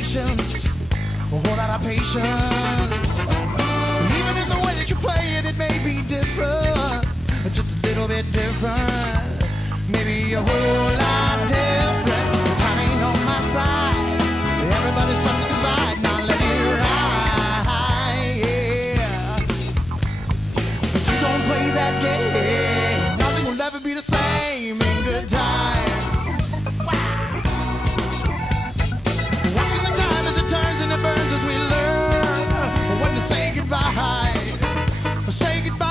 patience, a whole lot of patience. Even in the way that you play it, it may be different, just a little bit different, maybe a whole lot different. The time ain't on my side, everybody's trying to divide, now let it ride, yeah. But you don't play that game, nothing will ever be the same in good time. Watching the time as it turns and it burns as we learn when to say goodbye, say goodbye.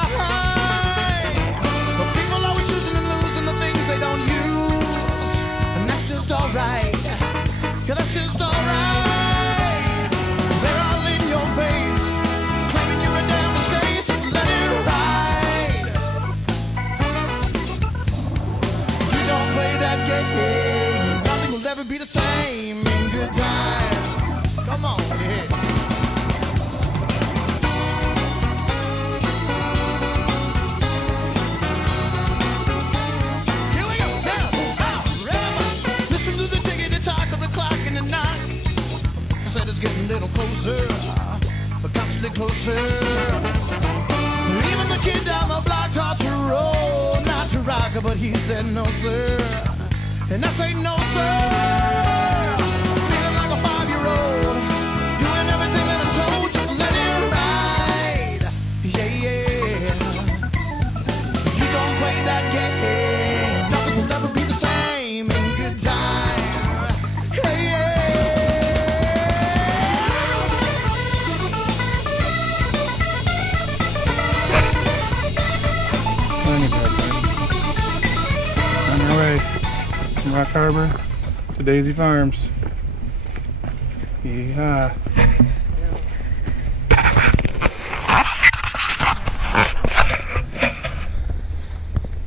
But people always choosing and losing the things they don't use, and that's just alright, yeah, that's just alright. They're all in your face, claiming you're a damn disgrace, just let it ride. You don't play that game, nothing will ever be the same in good time. Come on, yeah. Here we go, down, out, remember. Listen to the tickety tock of the clock and the knock. I said it's getting a little closer, but constantly closer. Even the kid down the block taught to roll, not to rock, but he said no, sir. And I say no, sir. Feeling like a 5-year-old, doing everything that I'm told, just let it ride. Yeah, yeah. You don't play that game, nothing will ever be the same in good time. Hey, yeah. On our way from Rock Harbor to Daisy Farms. Yeah.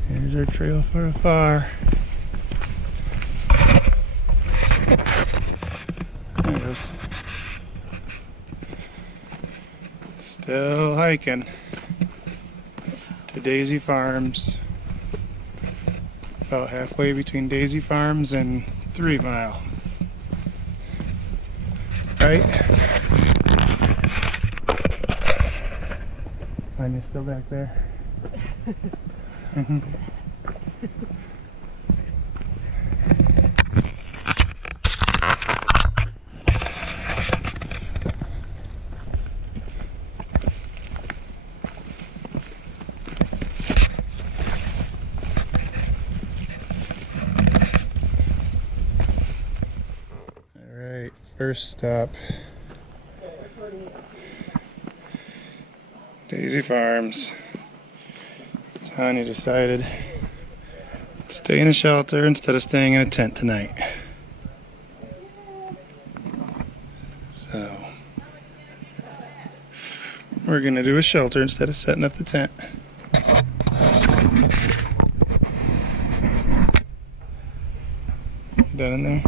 Here's our trail for afar. There it goes. Still hiking to Daisy Farms. About halfway between Daisy Farms and 3 Mile. Right? Tanya's still back there. First stop, Daisy Farms. Tonya decided to stay in a shelter instead of staying in a tent tonight. So we're gonna do a shelter instead of setting up the tent. Done in there?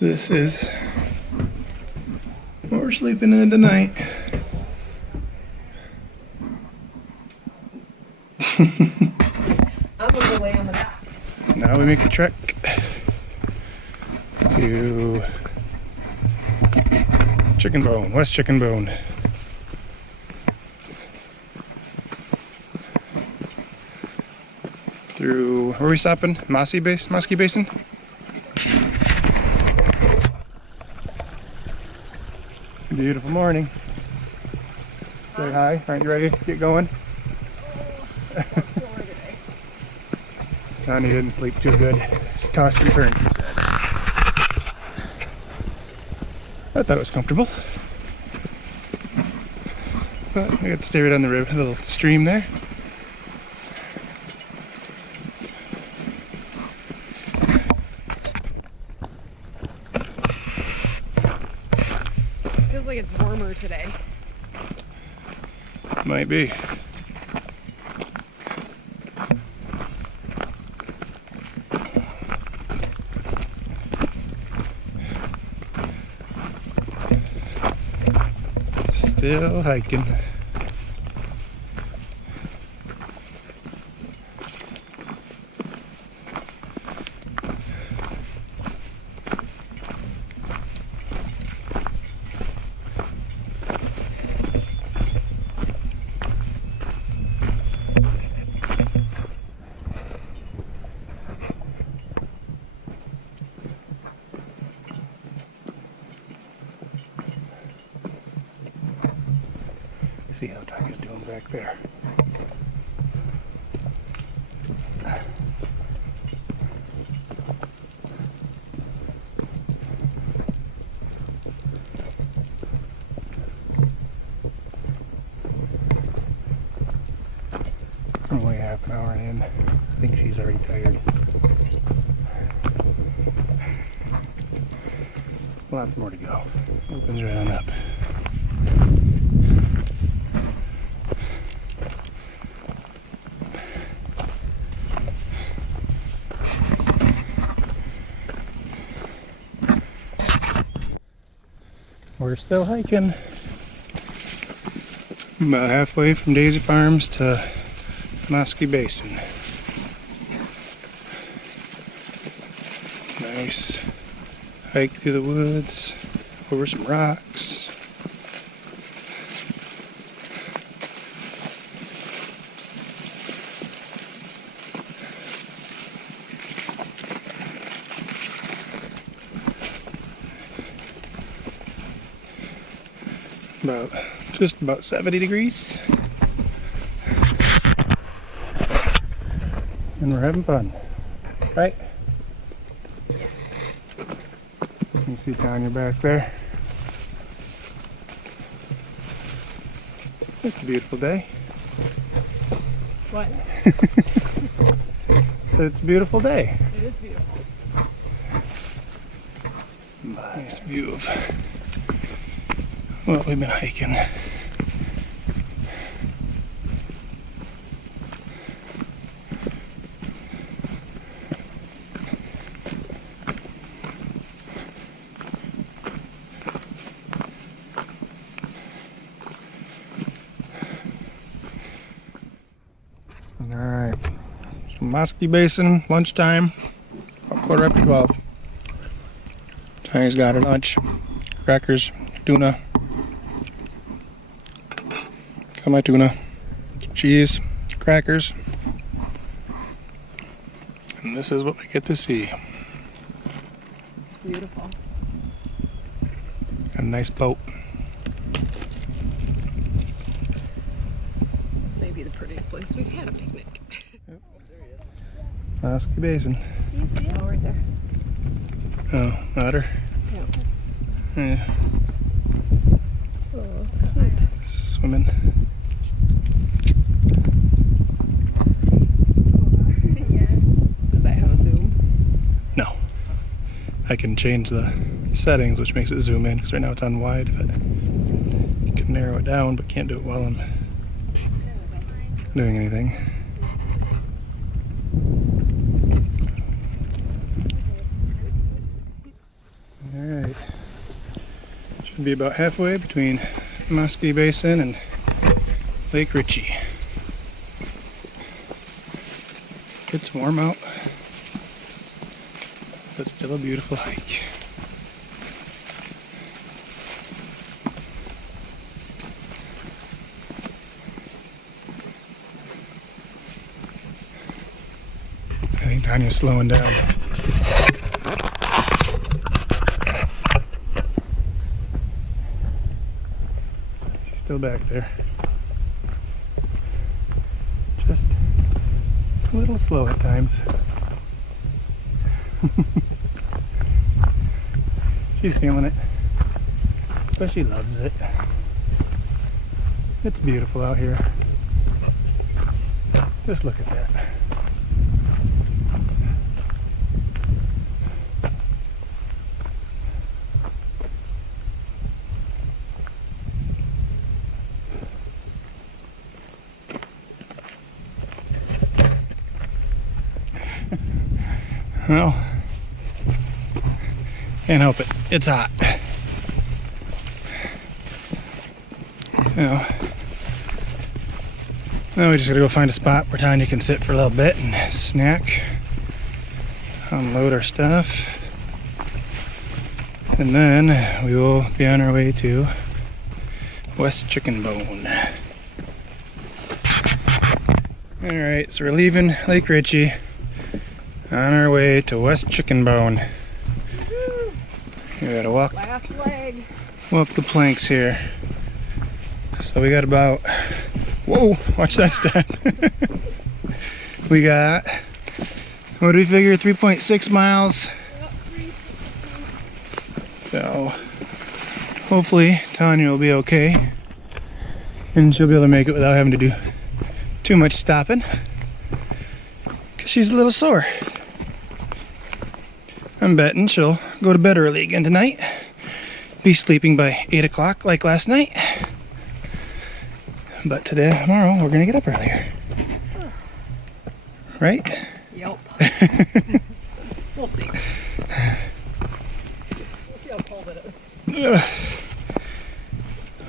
This is what we're sleeping in tonight. I'm gonna go lay on the back. Now we make the trek to Chickenbone, West Chickenbone. Through, where are we stopping? Mossy Basin? Beautiful morning. Say hi. Aren't you ready to get going? Tonya didn't sleep too good. She tossed and turned, she said. I thought it was comfortable. But I got to stay right on the river, a little stream there. Feels like it's warmer today. Might be. Still hiking. see how Tonya's doing back there. I'm only half an hour in. I think she's already tired. Lots more to go. Opens right on up. We're still hiking. About halfway from Daisy Farms to Muskie Basin. Nice hike through the woods, over some rocks. Just about 70 degrees. And we're having fun, right? You can see Tonya back there. It's a beautiful day. What? So it's a beautiful day. It is beautiful. Nice view of what we've been hiking. Alright, so Muskie Basin, lunchtime, about 12:15. Tonya's got her lunch, crackers, tuna, got my tuna, cheese, crackers, and this is what we get to see. Beautiful. Got a nice boat. This may be the prettiest place we've had a picnic. Muskie Basin. Do you see it? Oh, right there. Oh, otter. Yeah. Yeah, Oh, it's cute. swimming. Yeah. Does that have a zoom? No. I can change the settings, which makes it zoom in, because right now it's on wide, but you can narrow it down, but can't do it while I'm doing anything. Alright. Should be about halfway between Muskie Basin and Lake Ritchie. It's warm out, but still a beautiful hike. I think Tonya's slowing down. She's still back there. Just a little slow at times. She's feeling it, but she loves it. It's beautiful out here. Just look at that. Well, can't help it. It's hot. Now we just gotta go find a spot where Tonya can sit for a little bit and snack, unload our stuff, and then we will be on our way to West Chickenbone. Alright, so we're leaving Lake Ritchie on our way to West Chickenbone. We gotta walk Last leg. the planks here. So we got about, whoa, watch that step. We got, what do we figure, 3.6 miles. So hopefully Tonya will be okay and she'll be able to make it without having to do too much stopping because she's a little sore. I'm betting she'll go to bed early again tonight, be sleeping by 8 o'clock like last night. But tomorrow we're gonna get up earlier. Right? Yep. We'll see. We'll see how cold it is.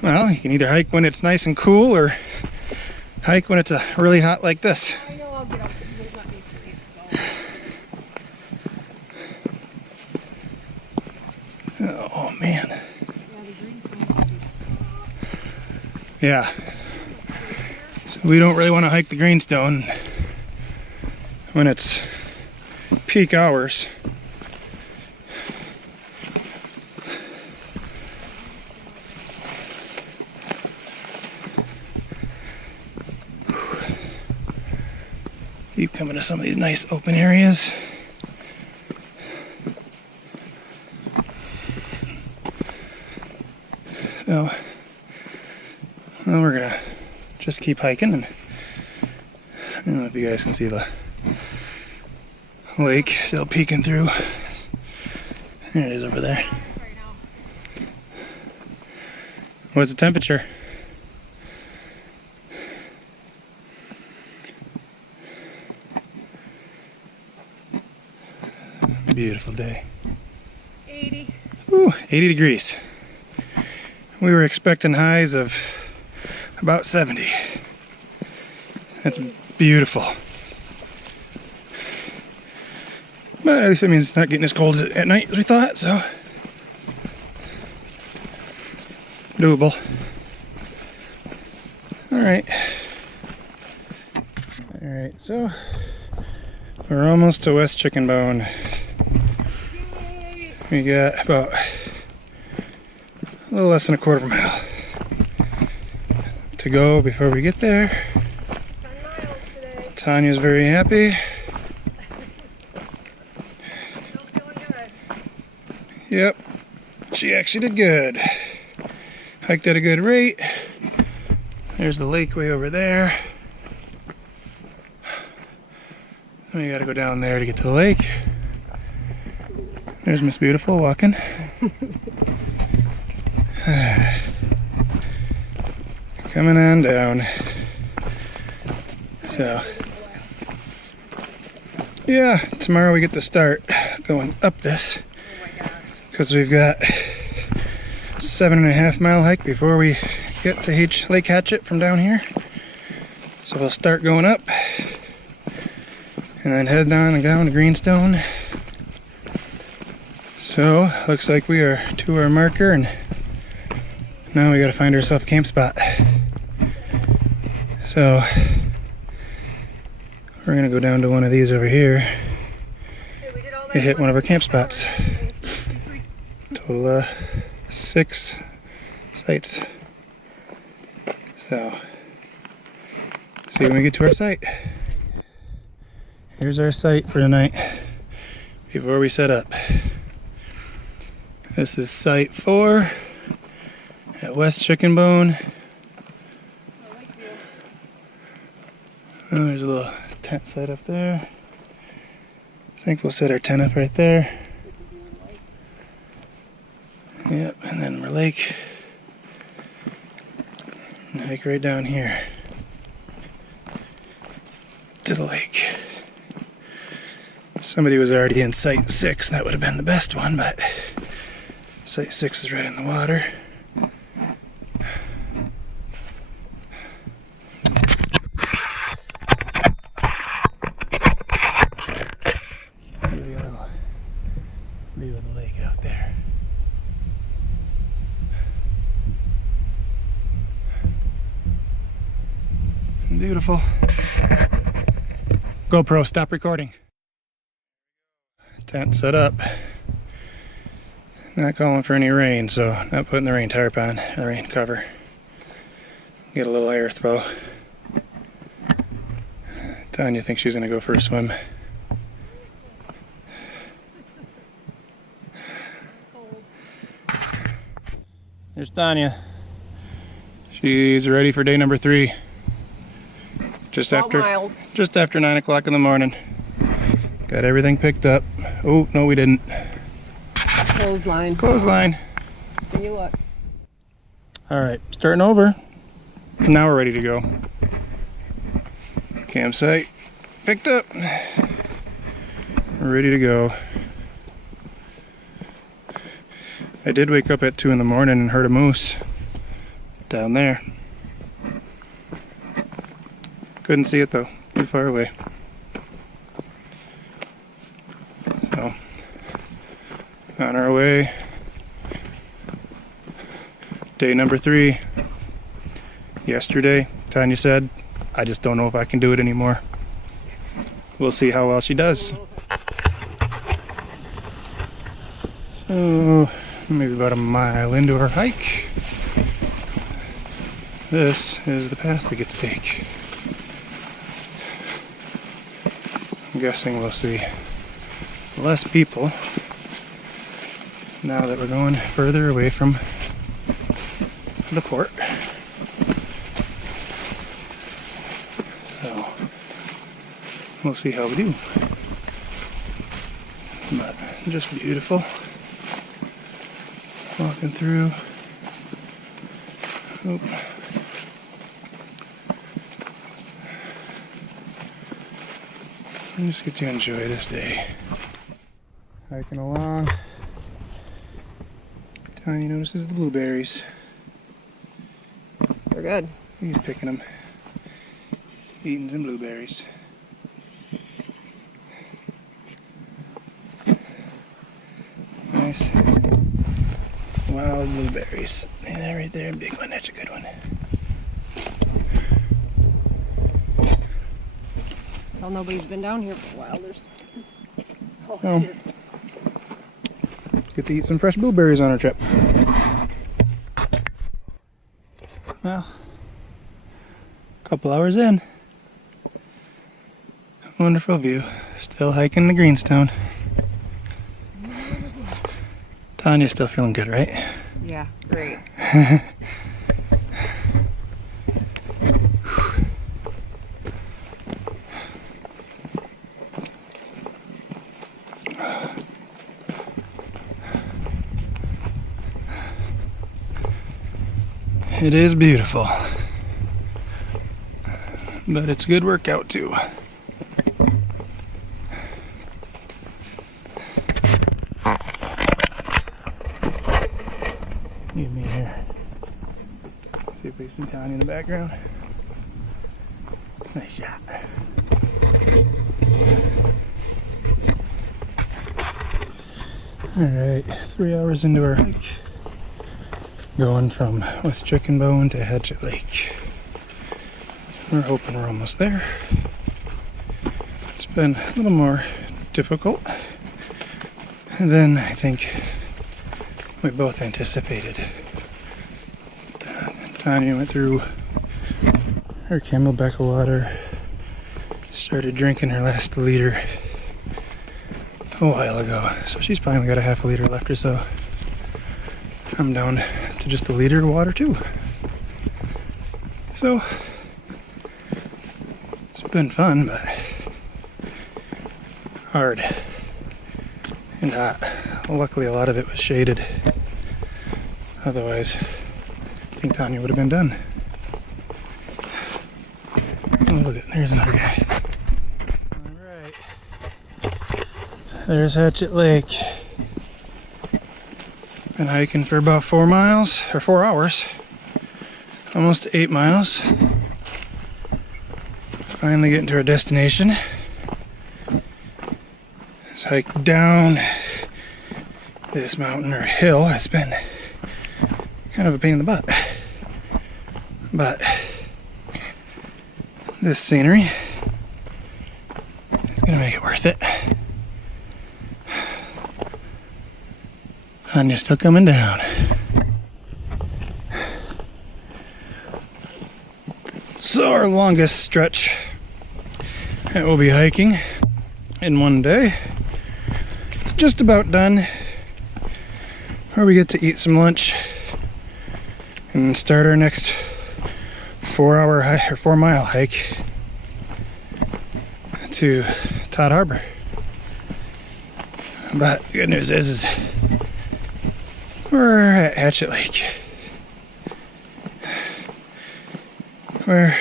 Well, you can either hike when it's nice and cool or hike when it's really hot like this. I know I'll get up. There's not any sleep, so. Oh man. Yeah, the greenstone. Yeah. So we don't really want to hike the greenstone when it's peak hours. Keep coming to some of these nice open areas. So, well, we're gonna just keep hiking, and I don't know if you guys can see the lake still peeking through. There it is over there. What's the temperature? Beautiful day. 80. Ooh, 80 degrees. We were expecting highs of about 70. That's beautiful. But at least that means it's not getting as cold at night as we thought, so doable. Alright. Alright, so we're almost to West Chickenbone. We got about a little less than a quarter of a mile to go before we get there. 10 miles today. Tanya's very happy. Still feeling good. Yep, she actually did good. Hiked at a good rate. There's the lake way over there. We gotta go down there to get to the lake. There's Miss Beautiful walking. Coming on down. So, yeah, tomorrow we get to start going up this because we've got 7.5 mile hike before we get to Lake Hatchet from down here. So we'll start going up and then head on down to Greenstone. So, looks like we are to our marker, and now we gotta find ourselves a camp spot. So, we're gonna go down to one of these over here and hit one of our camp spots. Total 6 sites. So, see when we get to our site. Here's our site for tonight before we set up. This is site 4 at West Chickenbone. Oh, there's a little tent site up there. I think we'll set our tent up right there. Yep, and then our lake. And hike right down here to the lake. Somebody was already in site 6, that would have been the best one, but site 6 is right in the water. Give you a little view of the lake out there. Beautiful. GoPro, stop recording. Tent set up. Not calling for any rain, so not putting the rain tarp on, the rain cover. Get a little air throw. Tonya thinks she's gonna go for a swim. There's Tonya. She's ready for day number 3. Just 12 after miles. just after 9 o'clock in the morning. Got everything picked up. Oh, no we didn't. Clothesline. Clothesline. Can you look? Alright, starting over. Now we're ready to go. Campsite picked up. We're ready to go. I did wake up at 2 in the morning and heard a moose down there. Couldn't see it though, too far away. So, on our way. Day number 3. Yesterday, Tonya said, I just don't know if I can do it anymore. We'll see how well she does. So, maybe about a mile into our hike. This is the path we get to take. I'm guessing we'll see less people now that we're going further away from the port. So we'll see how we do. But just beautiful. Walking through. Oop. I just get to enjoy this day. Hiking along. Tonya notices the blueberries. We're good. He's picking them. Eating some blueberries. Nice. Wild blueberries. Yeah, right there, big one. That's a good one. Tell nobody's been down here for a while. There's. Oh, Oh. here. Get to eat some fresh blueberries on our trip. Well, a couple hours in. Wonderful view. Still hiking the Greenstone. Tonya's still feeling good, right? Yeah, great. It is beautiful, but it's a good workout too. Give me here. See if we see Tonya in the background. Nice shot. Alright, 3 hours into our hike. Going from West Chickenbone to Hatchet Lake. We're hoping we're almost there. It's been a little more difficult than I think we both anticipated. Tonya went through her camelback of water, started drinking her last liter a while ago, so she's probably got a half a liter left or so. I'm down to just a liter of water too. So it's been fun, but hard and hot. Luckily a lot of it was shaded. Otherwise, I think Tonya would have been done. Oh, look at, there's another guy. Alright. There's Hatchet Lake. Been hiking for about 4 miles, or 4 hours. Almost 8 miles. Finally getting to our destination. Let's hike down this mountain or hill. It's been kind of a pain in the butt. But this scenery is gonna make it worth it. And you're still coming down. So our longest stretch that we'll be hiking in one day, it's just about done, where we get to eat some lunch and start our next 4 mile hike to Todd Harbor. But the good news is we're at Hatchet Lake, where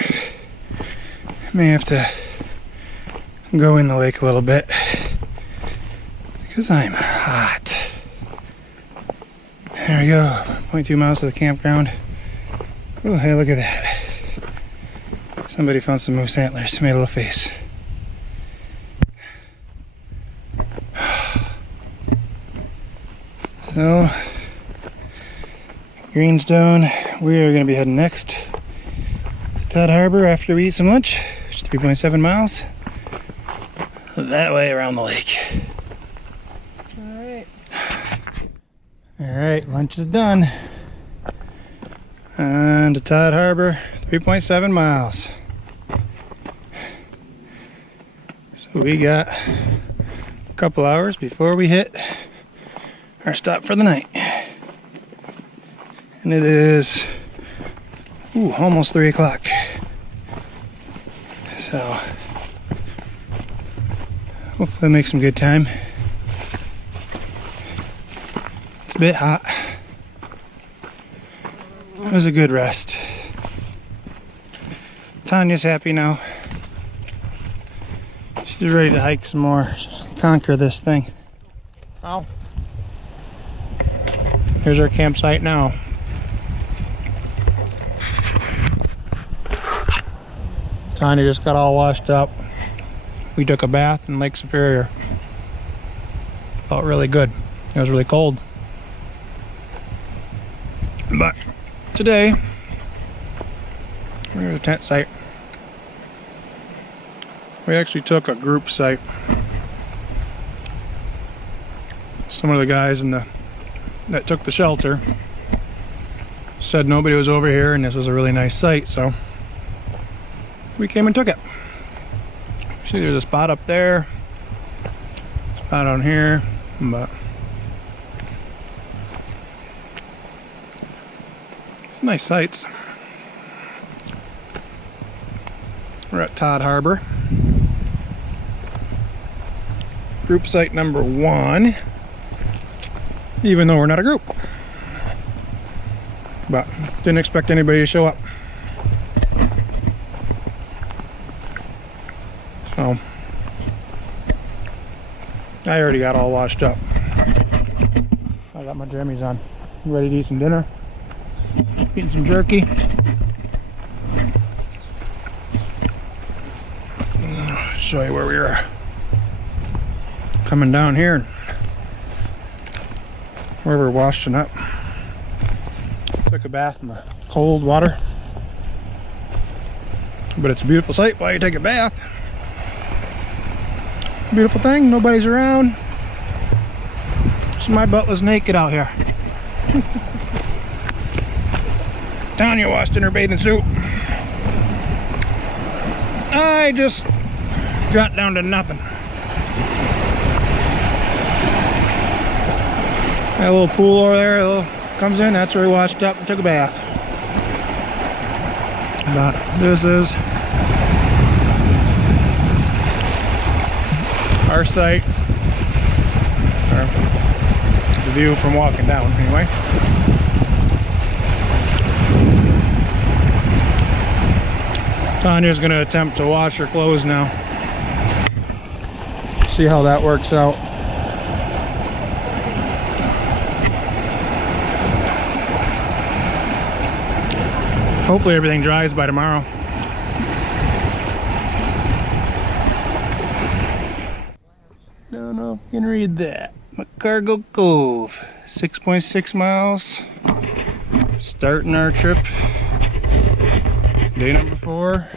I may have to go in the lake a little bit because I'm hot. There we go, 0.2 miles to the campground. Oh, hey, look at that. Somebody found some moose antlers, made a little face. So, Greenstone, we are going to be heading next to Todd Harbor after we eat some lunch, which is 3.7 miles. That way around the lake. Alright, lunch is done. And to Todd Harbor, 3.7 miles. So we got a couple hours before we hit our stop for the night. And it is almost 3 o'clock. So hopefully make some good time. It's a bit hot. It was a good rest. Tonya's happy now. She's ready to hike some more, conquer this thing. Oh. Here's our campsite now. Tonya just got all washed up. We took a bath in Lake Superior. Felt really good. It was really cold. But today, we're at a tent site. We actually took a group site. Some of the guys that took the shelter said nobody was over here and this was a really nice site, so we came and took it. See, there's a spot up there, spot on here, but it's nice sights. We're at Todd Harbor. Group site number 1, even though we're not a group. But didn't expect anybody to show up. So I already got all washed up. I got my jammies on. I'm ready to eat some dinner. Eating some jerky. Show you where we are. Coming down here, where we're washing up. Took a bath in the cold water, but it's a beautiful sight while you take a bath. Beautiful thing, nobody's around. So my butt was naked out here. Tonya washed in her bathing suit. I just got down to nothing. That little pool over there comes in, that's where we washed up and took a bath. But this is our site, or the view from walking down anyway. Tonya's going to attempt to wash her clothes now. See how that works out. Hopefully everything dries by tomorrow. Don't know if you can read that. McCargo Cove, 6.6 miles. Starting our trip. Day number 4.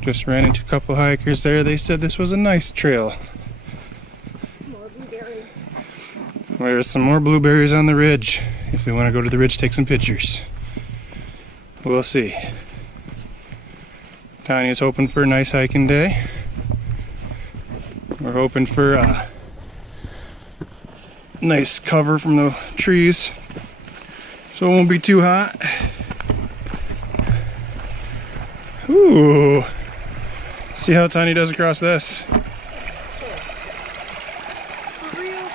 Just ran into a couple hikers there. They said this was a nice trail. More blueberries. There's some more blueberries on the ridge. If we want to go to the ridge, take some pictures. We'll see. Tonya's hoping for a nice hiking day. We're hoping for a nice cover from the trees so it won't be too hot. Ooh. See how Tonya does across this. For real?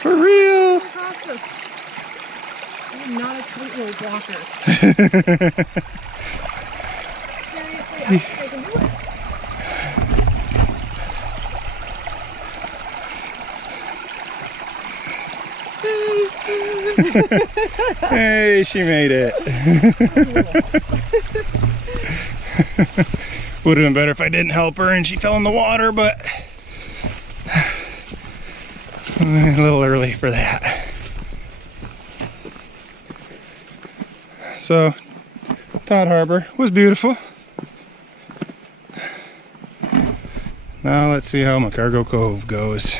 For real. Across this. I'm not a tightrope walker. Seriously, I think I can do it. Hey, she made it. Would have been better if I didn't help her and she fell in the water, but a little early for that. So, Todd Harbor was beautiful. Now let's see how McCargo Cove goes.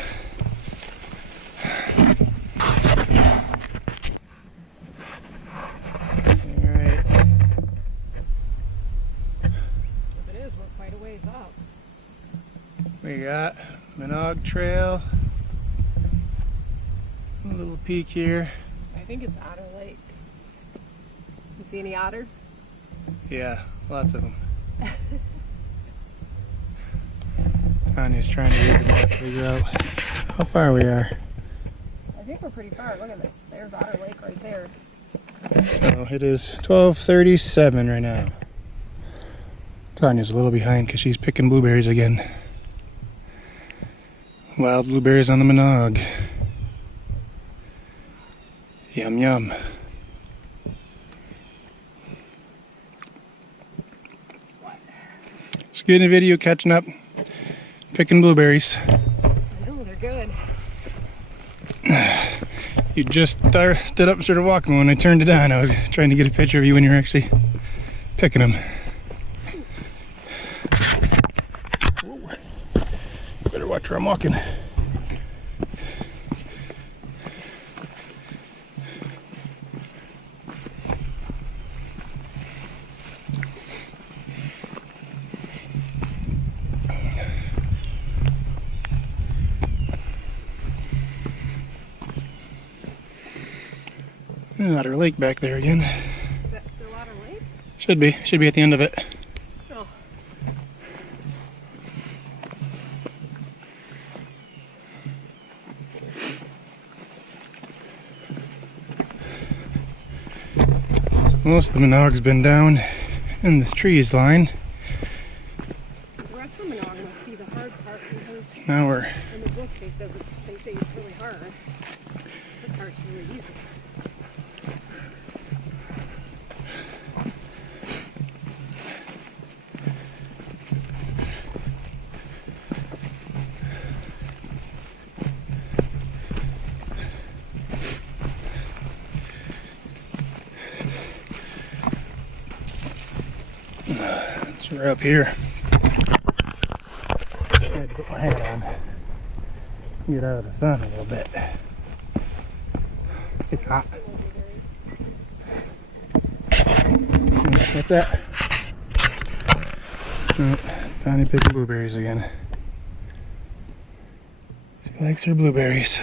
We got Minogue Trail, a little peak here. I think it's Otter Lake. You see any otters? Yeah, lots of them. Tanya's trying to read the map, figure out how far we are. I think we're pretty far. Look at this. There's Otter Lake right there. So it is 12:37 right now. Tanya's a little behind because she's picking blueberries again. Wild blueberries on the Minogue. Yum yum. Just getting a video, catching up, picking blueberries. I know, they're good. You just stood up and started walking when I turned it on. I was trying to get a picture of you when you were actually picking them. Whoa. Better watch where I'm walking. Otter Lake back there again. Is that still Otter Lake? Should be at the end of it. Oh. Most of the Minogue's been down in the trees line. The rest of the Minogue must be the hard part because Now we're in the book they say it's really hard. This part's really easy. So we're up here. I had to put my hat on. Get out of the sun a little bit. It's hot. What's that? Tiny picking blueberries again. She likes her blueberries.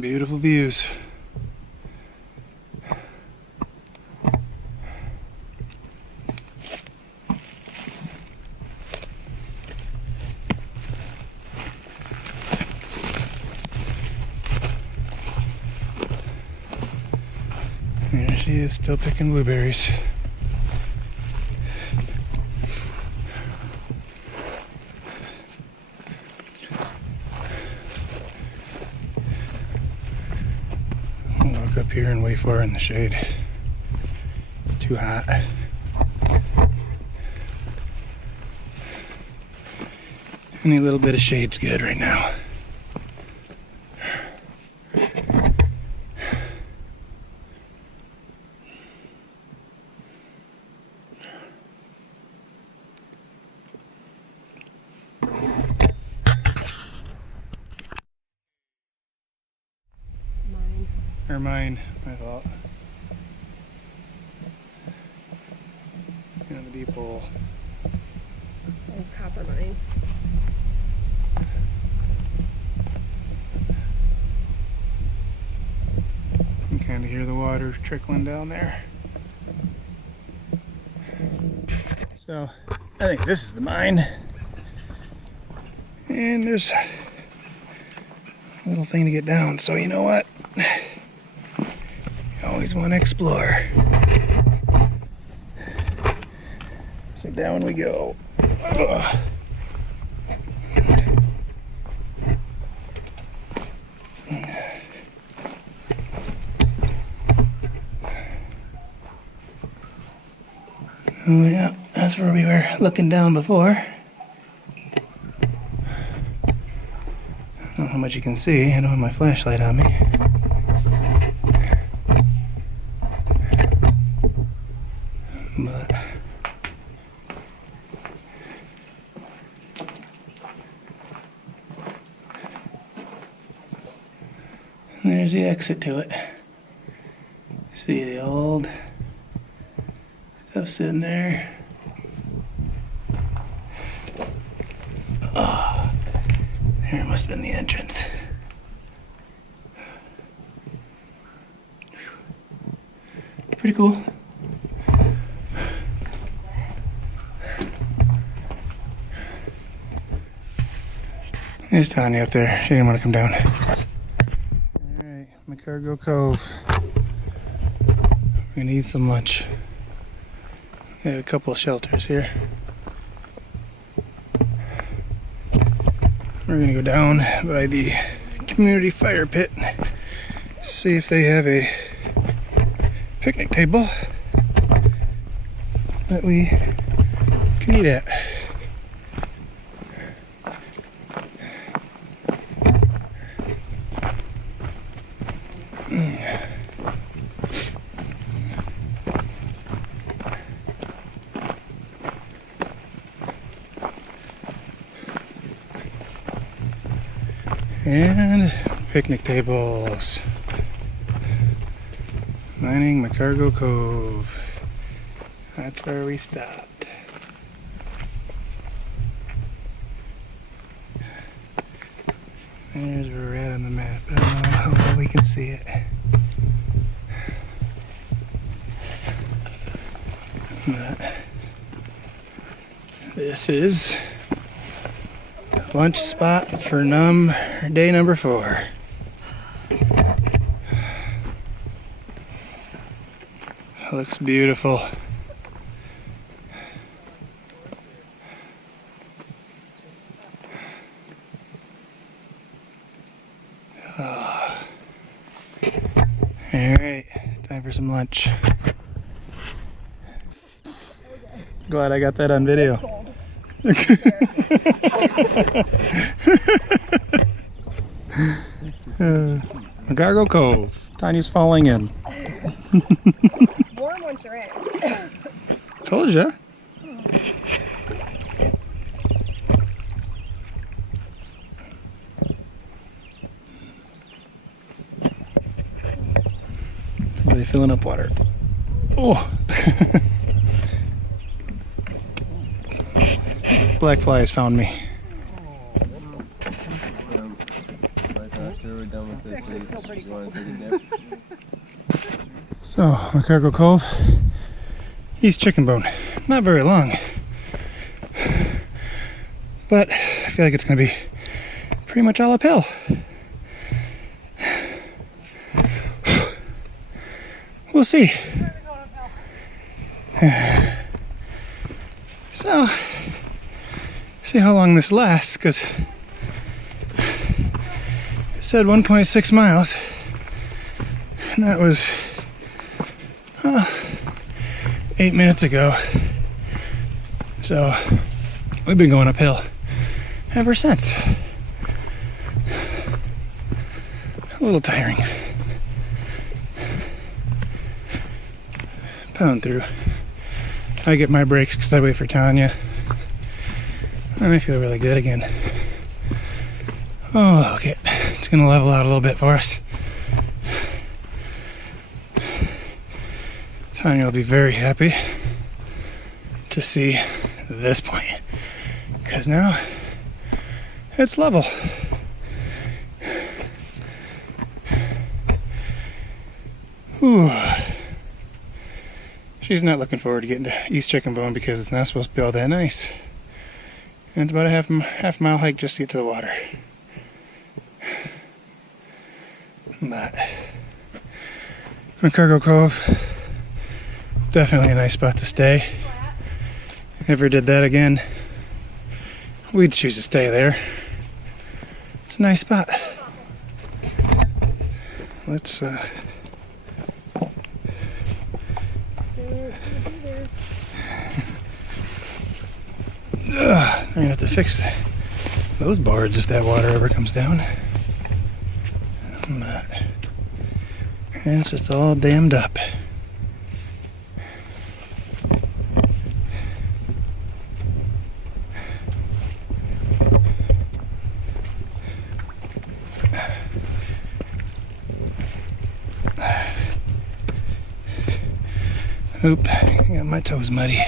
Beautiful views. There she is, still picking blueberries. Up here and way far in the shade. It's too hot. Any little bit of shade's good right now. Or mine, my fault. In the deep hole. Oh, copper mine. You can kind of hear the water trickling down there. So, I think this is the mine. And there's a little thing to get down, so you know what? You always want to explore. So down we go. Ugh. Oh yeah, that's where we were looking down before. I don't know how much you can see. I don't have my flashlight on me. But and there's the exit to it. See the old stuff sitting there. Oh, there must have been the entrance. Pretty cool. There's Tonya up there. She didn't want to come down. Alright, McCargo Cove. We need some lunch. We have a couple of shelters here. We're gonna go down by the community fire pit, see if they have a picnic table that we can eat at. And picnic tables. Mining McCargo Cove. That's where we stopped. There's where we're at on the map. I don't know how well we can see it. But this is lunch spot for day number 4. Looks beautiful. Oh. Alright, time for some lunch. Glad I got that on video. McCargo Cove. Tanya's falling in. Warm once you're in. Told ya. Somebody filling up water. Oh. Black flies found me. So, McCargo Cove, East Chickenbone. Not very long, but I feel like it's going to be pretty much all uphill. We'll see. So, see how long this lasts, because it said 1.6 miles, and that was 8 minutes ago. So we've been going uphill ever since. A little tiring. Pound through. I get my breaks because I wait for Tonya. And I feel really good again. Oh, okay. It's going to level out a little bit for us. Tonya will be very happy to see this point. Because now it's level. Whew. She's not looking forward to getting to East Chickenbone because it's not supposed to be all that nice. And it's about a half mile hike just to get to the water. But McCargo Cove, definitely a nice spot to stay. If we did that again, we'd choose to stay there. It's a nice spot. Let's I'm gonna have to fix those boards if that water ever comes down. But it's just all dammed up. Oop, got my toes muddy.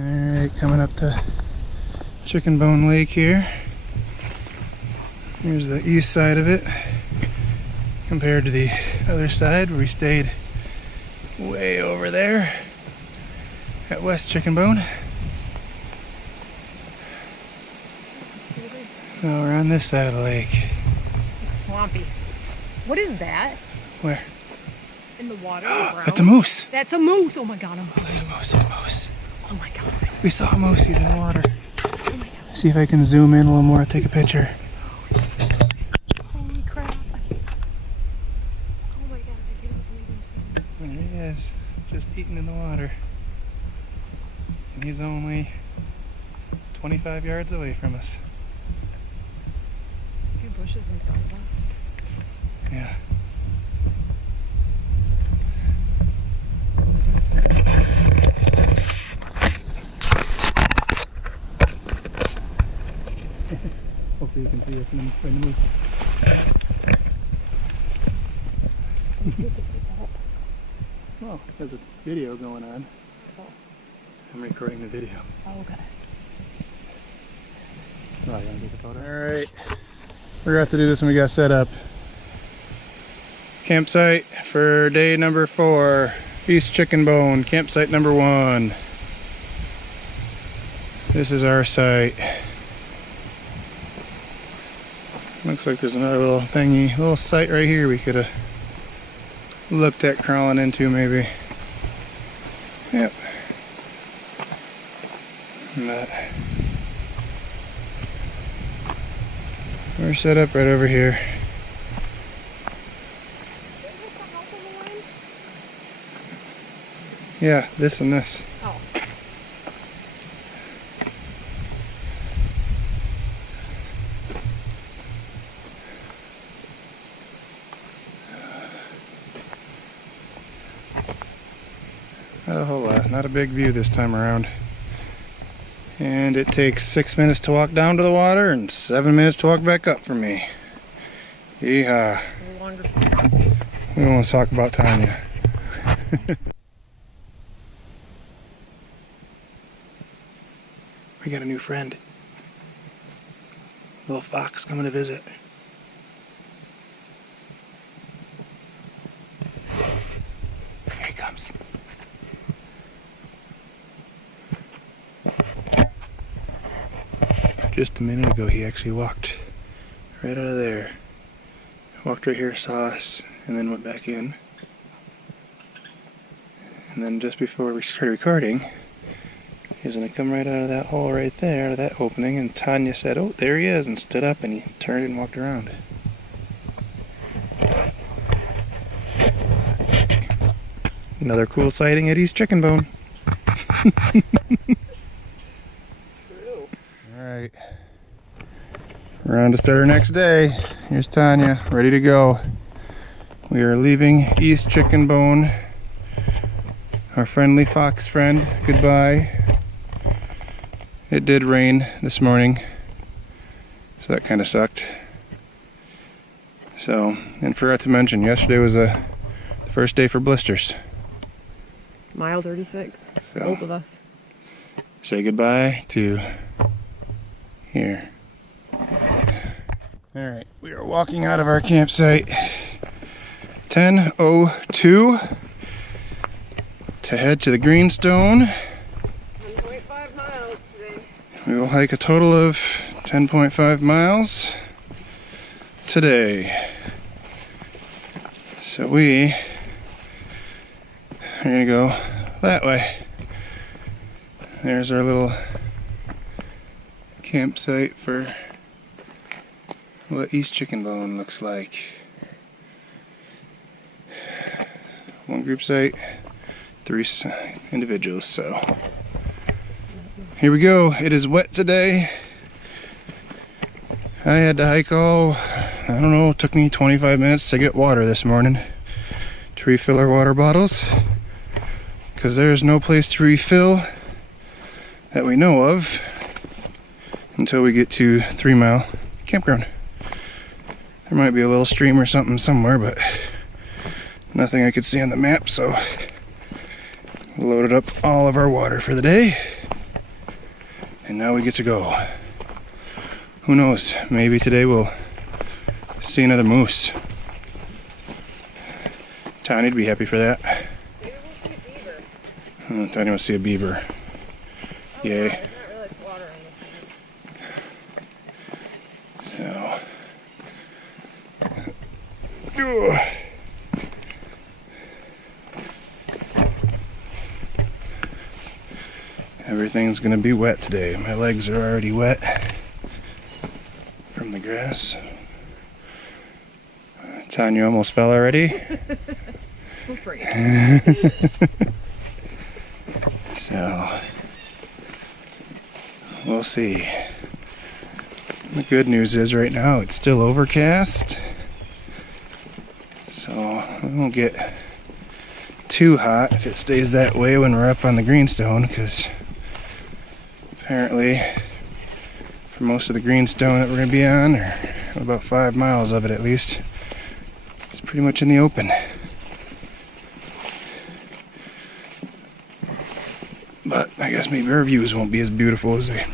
Alright, coming up to Chickenbone Lake here. Here's the east side of it compared to the other side where we stayed way over there at West Chickenbone. Now we're on this side of the lake. It's swampy. What is that? Where? In the water. That's a moose. That's a moose. Oh my god, I'm sorry. There's a moose, there's a moose. Oh my god. We saw a moose, he's in the water. Oh my god. See if I can zoom in a little more, take a picture. Holy crap. Oh my god, I can't believe I'm There he is, just eating in the water. And he's only 25 yards away from us. a few bushes in front of us. Yeah. Hopefully you can see us in the moose. Well, there's a video going on. I'm recording the video. Oh, okay. Oh, you want to take a photo? Alright. We're going to have to do this when we got set up. Campsite for day number 4. East Chickenbone, campsite number 1. This is our site. Looks like there's another little thingy, little site right here we could have looked at crawling into maybe. Yep. But we're set up right over here. Yeah, this and this. Oh. Not a whole lot, not a big view this time around. And it takes 6 minutes to walk down to the water and 7 minutes to walk back up for me. Yeehaw. Wonderful. We don't want to talk about Tonya. We got a new friend. Little fox coming to visit. Here he comes. Just a minute ago he actually walked right out of there. Walked right here, saw us, and then went back in. And then just before we started recording, he was going to come right out of that hole right there, out of that opening, and Tonya said, "Oh, there he is," and stood up and he turned and walked around. Another cool sighting at East Chickenbone. Alright. We're on to start our next day. Here's Tonya, ready to go. We are leaving East Chickenbone. Our friendly fox friend, goodbye. It did rain this morning, so that kind of sucked. So, and forgot to mention, yesterday was the first day for blisters. Mile 36, So, both of us. say goodbye to here. Alright, we are walking out of our campsite 10:02 to head to the Greenstone. 1.5 miles today. We will hike a total of 10.5 miles today. So we are going to go that way. There's our little campsite for what East Chickenbone looks like. One group site, 3 individuals, so here we go. It is wet today. I had to hike I don't know, it took me 25 minutes to get water this morning to refill our water bottles, because there's no place to refill that we know of until we get to 3 Mile Campground. There might be a little stream or something somewhere, but nothing I could see on the map, so loaded up all of our water for the day, and now we get to go. Who knows, maybe today we'll see another moose. Tony'd be happy for that. Maybe we'll see a beaver. Tony wants to see a beaver. Oh, Yay. wow, there's not really water in this thing. So. Ugh. Everything's gonna be wet today. My legs are already wet from the grass. Tonya almost fell already. Slippery. So, we'll see. The good news is right now it's still overcast. So, we won't get too hot if it stays that way when we're up on the Greenstone, because apparently for most of the Greenstone that we're going to be on, or about 5 miles of it at least, it's pretty much in the open. But I guess maybe our views won't be as beautiful as they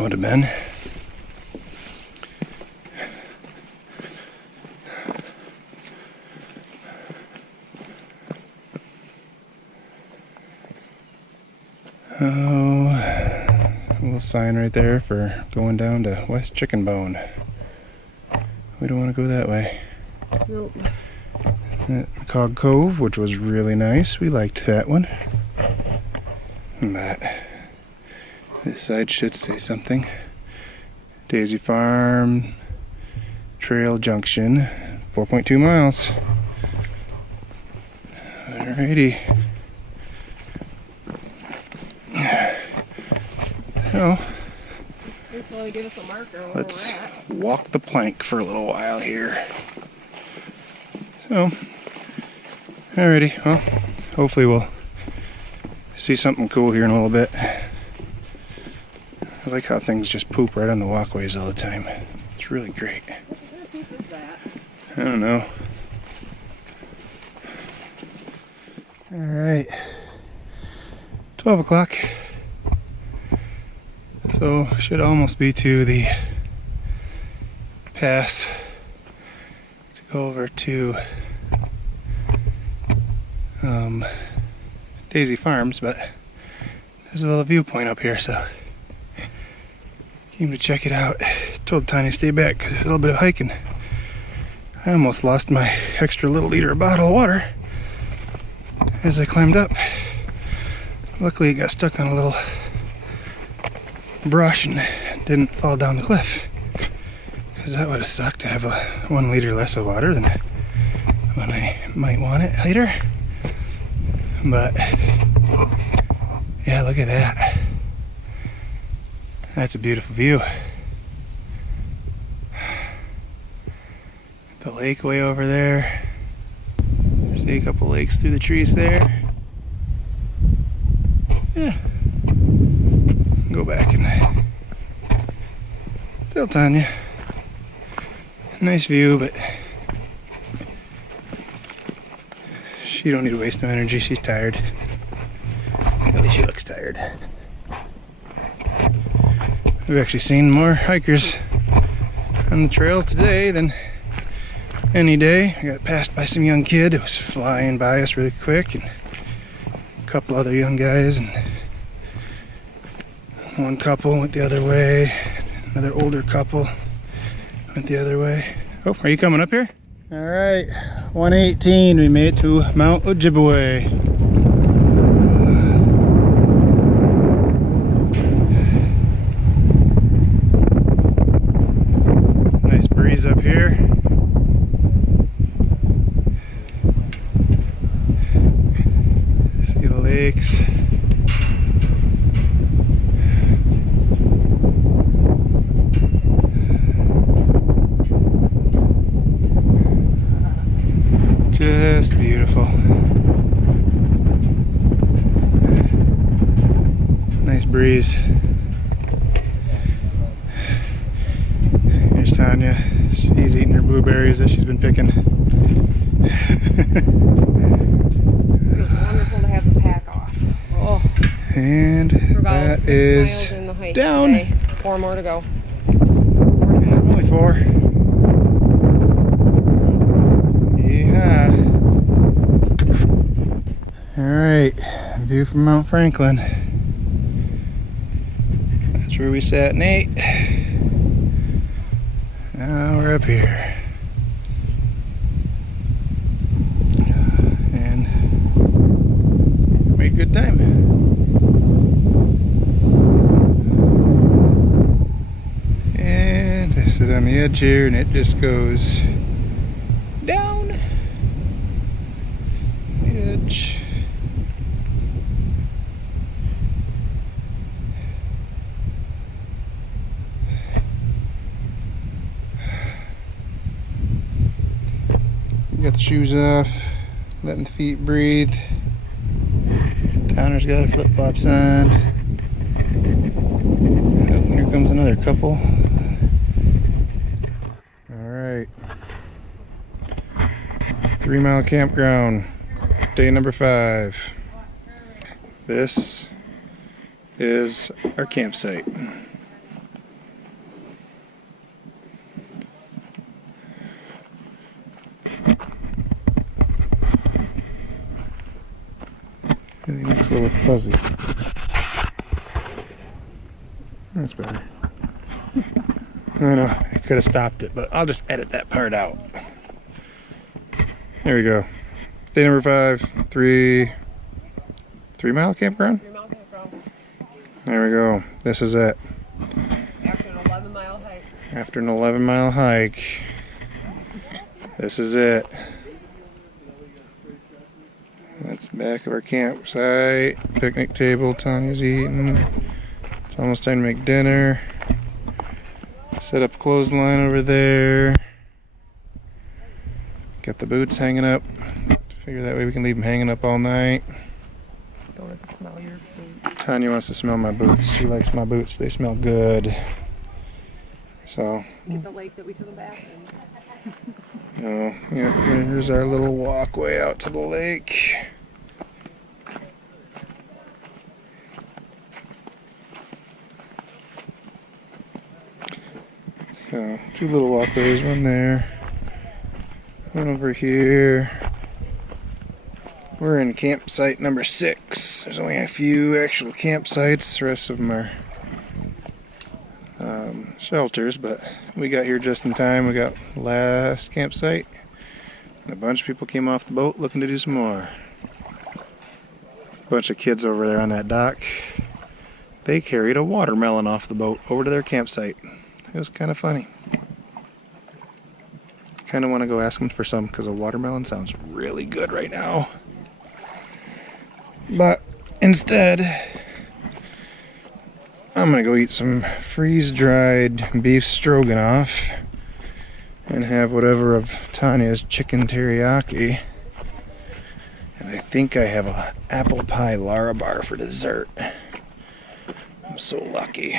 would have been. Oh, little sign right there for going down to West Chickenbone. We don't want to go that way. Nope. Cog Cove, which was really nice. We liked that one. But this side should say something. Daisy Farm Trail Junction, 4.2 miles. Alrighty. So, Hopefully give us a marker where let's we're at. walk the plank for a little while here. So, alrighty, well, hopefully we'll see something cool here in a little bit. I like how things just poop right on the walkways all the time. It's really great. What kind of piece is that? I don't know. Alright. 12 o'clock. So, should almost be to the pass to go over to Daisy Farms, but there's a little viewpoint up here, so came to check it out. Told Tonya to stay back because there's a little bit of hiking. I almost lost my extra little liter bottle of water as I climbed up. Luckily it got stuck on a little brush and didn't fall down the cliff, because that would have sucked to have 1 liter less of water than when I might want it later. But yeah, look at that. That's a beautiful view. The lake way over there. See a couple lakes through the trees there. Yeah. Go back and tell Tonya. Nice view, but she don't need to waste no energy. She's tired. At least she looks tired. We've actually seen more hikers on the trail today than any day. I got passed by some young kid who was flying by us really quick, and a couple other young guys, and one couple went the other way. Another older couple went the other way. Oh, are you coming up here? All right, 118. We made it to Mount Ojibwe. Nice breeze up here. See the lakes. Just beautiful. Nice breeze. Here's Tonya. She's eating her blueberries that she's been picking. Feels wonderful to have the pack off. Oh, And we're about that 6 is miles in the hike down. today. 4 more to go. Only 4. Yeah. Alright, view from Mount Franklin. That's where we sat and ate. Now we're up here. And made good time. And I sit on the edge here and it just goes down the edge. Got the shoes off, letting the feet breathe. Tanner's got her flip-flops on. Oh, here comes another couple. Alright. 3 Mile Campground, day number 5. This is our campsite. Everything looks a little fuzzy. That's better. I know, I could have stopped it, but I'll just edit that part out. There we go. Day number 5, 3 Mile Campground? 3 mile campground. There we go. This is it. After an 11-mile hike. After an 11-mile hike, this is it. That's the back of our campsite. Picnic table, Tonya's eating. It's almost time to make dinner. Set up a clothesline over there. Got the boots hanging up. Figure that way we can leave them hanging up all night. Don't have to smell your boots. Tonya wants to smell my boots. She likes my boots. They smell good. So, Get the lake that we took a bath in. oh, yeah, here's our little walkway out to the lake. So, 2 little walkways, one there, one over here. We're in campsite number 6. There's only a few actual campsites. The rest of them are shelters, but we got here just in time. We got the last campsite, and a bunch of people came off the boat looking to do some more. A bunch of kids over there on that dock. They carried a watermelon off the boat over to their campsite. It was kind of funny. Kind of want to go ask them for some because a watermelon sounds really good right now. But instead, I'm gonna go eat some freeze-dried beef stroganoff and have whatever of Tonya's chicken teriyaki. And I think I have an apple pie Lara bar for dessert. I'm so lucky.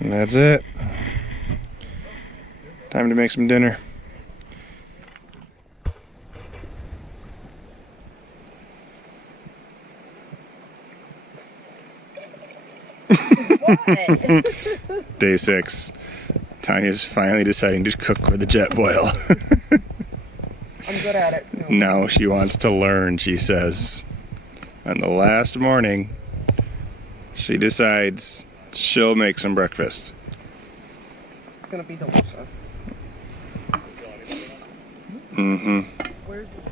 And that's it. Time to make some dinner. What? Day 6. Tanya's finally deciding to cook with a jet boil. I'm good at it too. Now she wants to learn, she says. On the last morning, she decides she'll make some breakfast. It's gonna be delicious. Mm-hmm.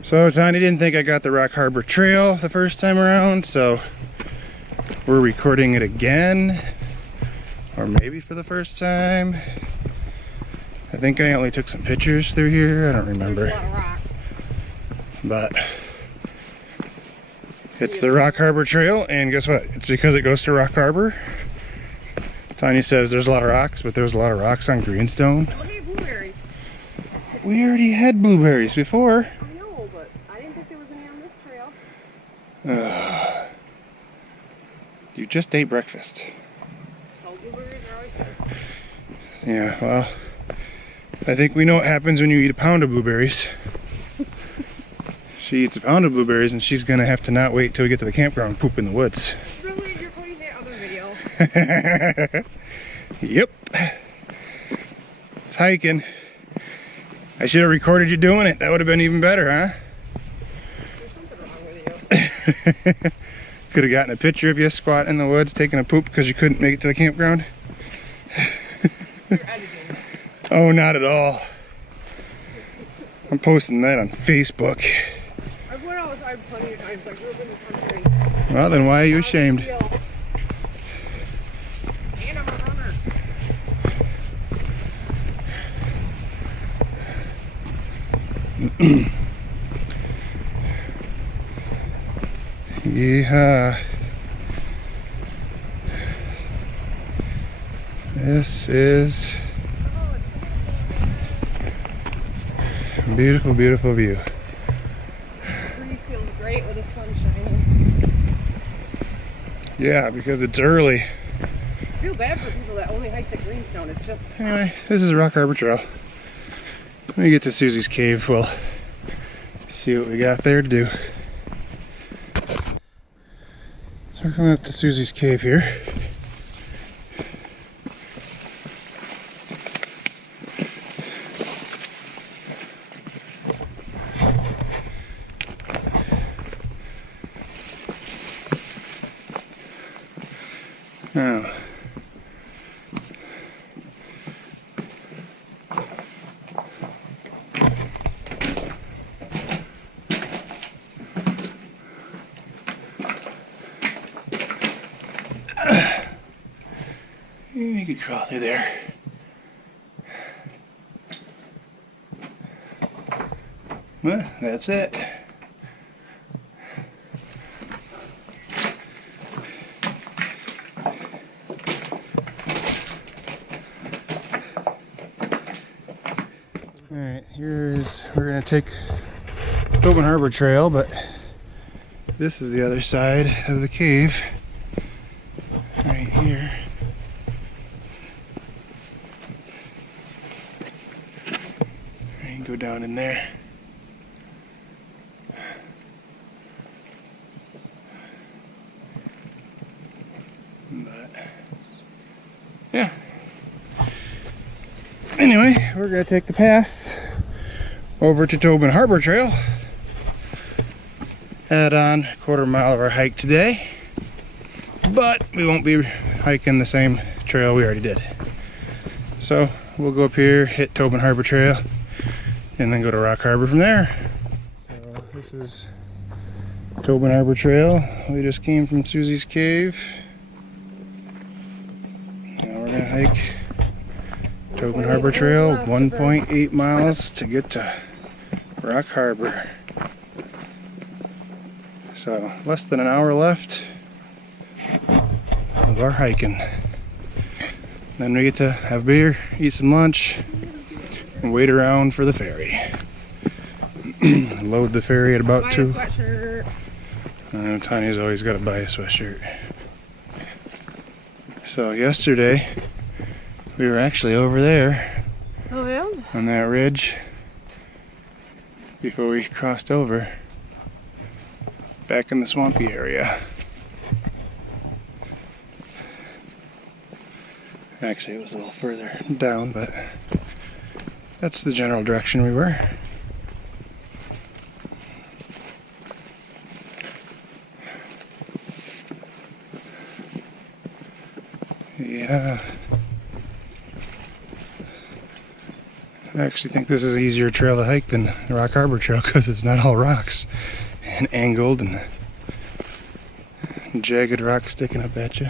So Tanya didn't think I got the Rock Harbor Trail the first time around, so we're recording it again. Or maybe for the first time. I think I only took some pictures through here, I don't remember. There's a lot of rocks. But it's the Rock Harbor Trail, and guess what? It's because it goes to Rock Harbor. Tonya says there's a lot of rocks, but there's a lot of rocks on Greenstone. Look at blueberries. We already had blueberries before. I know, but I didn't think there was any on this trail. You just ate breakfast. So blueberries are always good. Yeah, well, I think we know what happens when you eat a pound of blueberries. She eats a pound of blueberries and she's gonna have to not wait till we get to the campground and poop in the woods. Really? You're putting that other video? Yep. It's hiking. I should have recorded you doing it. That would have been even better, huh? There's something wrong with you. Could have gotten a picture of you squatting in the woods taking a poop because you couldn't make it to the campground. You're editing. Oh, not at all. I'm posting that on Facebook. I've went outside plenty of times. I grew up in the country. Well, then why are you ashamed? And I'm a runner. Yeah. This is a beautiful, beautiful view. The breeze feels great with the sun shining. Yeah, because it's early. I feel bad for people that only hike the Greenstone. It's just Anyway, this is Rock Harbor Trail. When we get to Susie's Cave, we'll see what we got there to do. So we're coming up to Susie's Cave here. Now, you could crawl through there. Well, that's it. Alright, we're gonna take Open Harbor Trail, but this is the other side of the cave. Right here. You can go down in there. But yeah. Anyway, we're gonna take the pass over to Tobin Harbor Trail. Add on a quarter-mile of our hike today, but we won't be hiking the same trail we already did. So we'll go up here, hit Tobin Harbor Trail, and then go to Rock Harbor from there. So this is Tobin Harbor Trail. We just came from Susie's Cave. Now we're gonna hike Tobin Harbor Trail, 1.8 miles to get to Rock Harbor. So less than an hour left of our hiking. Then we get to have beer, eat some lunch, and wait around for the ferry. Load the ferry at about 2. Buy a sweatshirt. Tanya's always got to buy a sweatshirt. So yesterday, we were actually over there Oh yeah? on that ridge before we crossed over, back in the swampy area. Actually, it was a little further down, but that's the general direction we were. Yeah. I actually think this is an easier trail to hike than the Rock Harbor Trail because it's not all rocks and angled and jagged rocks sticking up at you.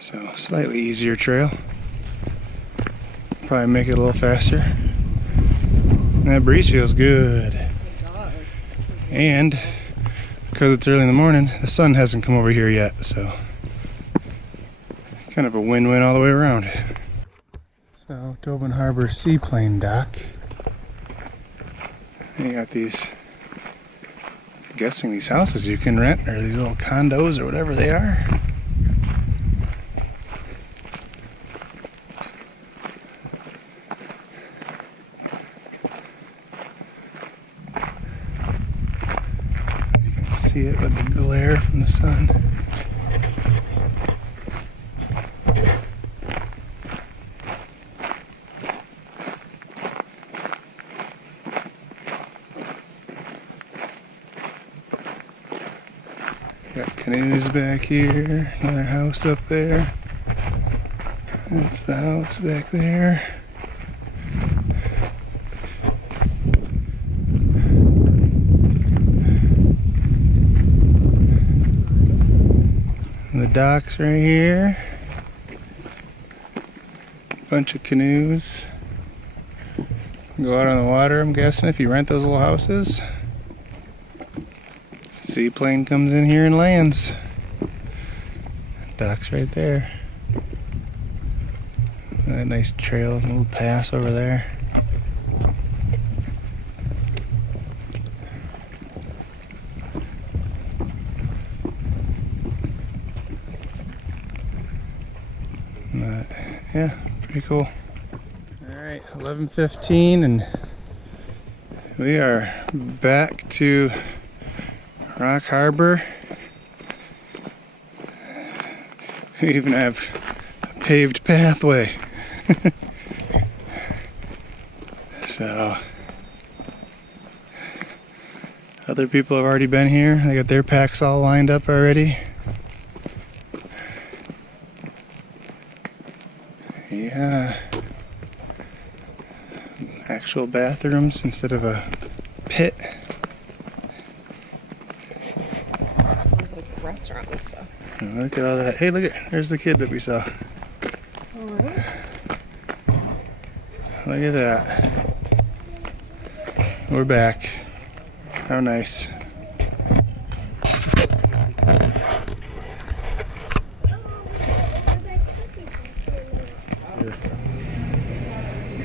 So, slightly easier trail. Probably make it a little faster. And that breeze feels good. It does. And because it's early in the morning, the sun hasn't come over here yet, so kind of a win-win all the way around. So, Tobin Harbor Seaplane Dock. You got these, I'm guessing these houses you can rent, or these little condos or whatever they are. You can see it with the glare from the sun. Got canoes back here, another house up there. That's the house back there. And the docks right here. Bunch of canoes. Go out on the water, I'm guessing, if you rent those little houses. Seaplane comes in here and lands. Dock's right there. That nice trail, little pass over there. But, yeah, pretty cool. Alright, 11:15 and we are back to Rock Harbor. We even have a paved pathway. So, other people have already been here. They got their packs all lined up already. Yeah. Actual bathrooms instead of a pit. There's like a restaurant and stuff. And look at all that. Hey, look at, there's the kid that we saw. Alright. Look at that. We're back. How nice.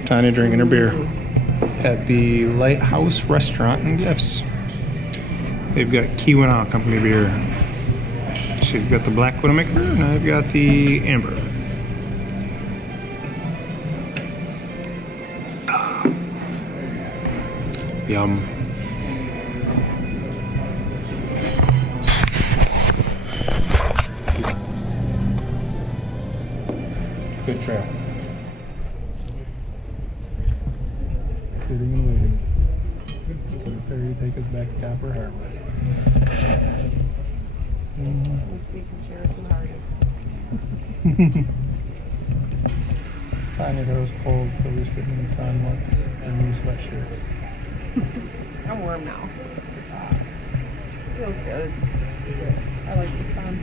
Tonya drinking her beer at the Lighthouse Restaurant and Gifts. They've got Keweenaw Company beer. She's got the black Widowmaker, and I've got the amber. Yum. Good trail. Sitting and waiting for the ferry to take us back to Copper Harbor. Let's see if we can share it Tonya, it was cold, so we were sitting in the sun with her new sweatshirt. I'm warm now. It's hot. Feels good. I like the sun.